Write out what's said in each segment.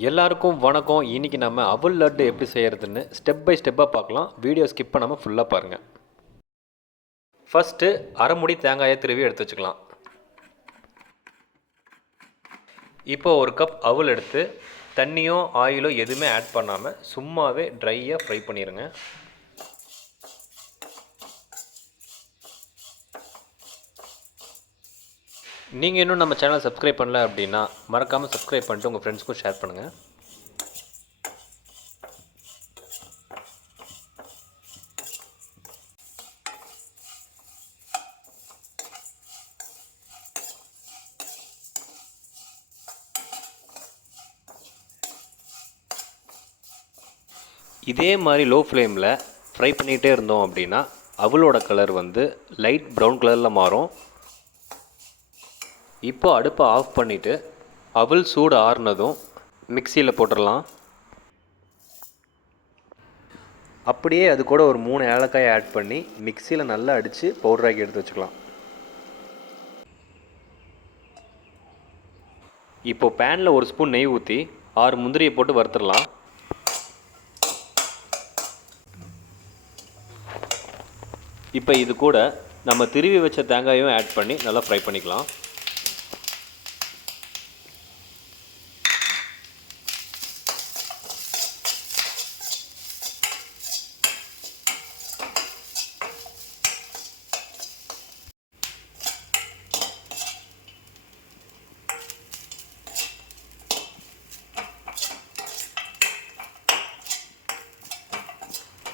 எல்லாருக்கும் வணக்கம். இன்றைக்கி நம்ம அவல் லட்டு எப்படி செய்கிறதுன்னு ஸ்டெப் பை ஸ்டெப்பாக பார்க்கலாம். வீடியோ ஸ்கிப் பண்ணாமல் ஃபுல்லாக பாருங்கள். ஃபஸ்ட்டு அரை மூடி தேங்காயை திருவி எடுத்து வச்சுக்கலாம். இப்போ ஒரு கப் அவல் எடுத்து தண்ணியோ ஆயிலோ எதுவுமே ஆட் பண்ணாமல் சும்மாவே ட்ரையாக ஃப்ரை பண்ணிடுங்க. நீங்கள் இன்னும் நம்ம சேனலை சப்ஸ்கிரைப் பண்ணல அப்படின்னா மறக்காமல் சப்ஸ்கிரைப் பண்ணிட்டு உங்கள் ஃப்ரெண்ட்ஸ்க்கும் ஷேர் பண்ணுங்கள். இதே மாதிரி லோ ஃப்ளேமில் ஃப்ரை பண்ணிகிட்டே இருந்தோம் அப்படின்னா அவளோட கலர் லைட் ப்ரௌன் கலரில் மாறும். இப்போ அடுப்பை ஆஃப் பண்ணிவிட்டு அவல் சூடு ஆறுனதும் மிக்சியில் போட்டுடலாம். அப்படியே அது கூட ஒரு 3 ஏலக்காயை ஆட் பண்ணி மிக்சியில் நல்லா அடித்து பவுடராக்கி எடுத்து வச்சுக்கலாம். இப்போது பேனில் ஒரு ஸ்பூன் நெய் ஊற்றி 6 முந்திரியை போட்டு வறுத்துடலாம். இப்போ இது கூட நம்ம திருவி வச்ச தேங்காயும் ஆட் பண்ணி நல்லா ஃப்ரை பண்ணிக்கலாம்.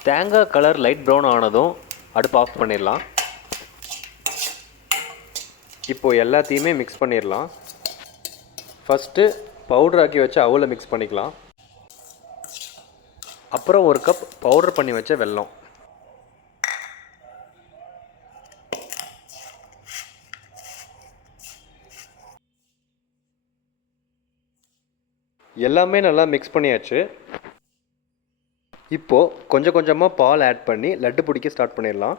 தேங்காய் கலர் லைட் ப்ரௌன் ஆனதும் அடுப்பு ஆஃப் பண்ணிடலாம். இப்போது எல்லாத்தையுமே மிக்ஸ் பண்ணிடலாம். ஃபஸ்ட்டு பவுடர் ஆக்கி வச்ச அவலை மிக்ஸ் பண்ணிக்கலாம். அப்புறம் ஒரு கப் பவுடர் பண்ணி வச்ச வெல்லம், எல்லாமே நல்லா மிக்ஸ் பண்ணியாச்சு. இப்போது கொஞ்சம் கொஞ்சமாக பால் ஆட் பண்ணி லட்டு பிடிக்க ஸ்டார்ட் பண்ணிடலாம்.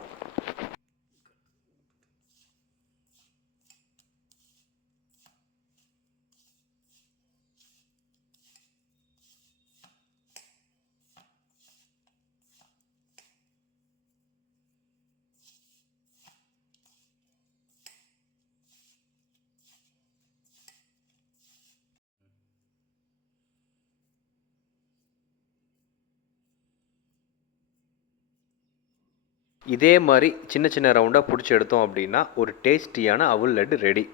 இதே மாதிரி சின்ன சின்ன ரவுண்டாக பிடிச்சி எடுத்தோம் அப்படின்னா ஒரு டேஸ்டியான அவல் லட்டு ரெடி.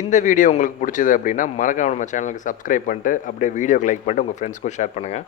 இந்த வீடியோ உங்களுக்கு பிடிச்சது அப்படின்னா மறக்காம நம்ம சேனலுக்கு சப்ஸ்கிரைப் பண்ணிட்டு அப்படியே வீடியோக்கு லைக் பண்ணிட்டு உங்கள் ஃப்ரெண்ட்ஸ்க்கும் ஷேர் பண்ணுங்கள்.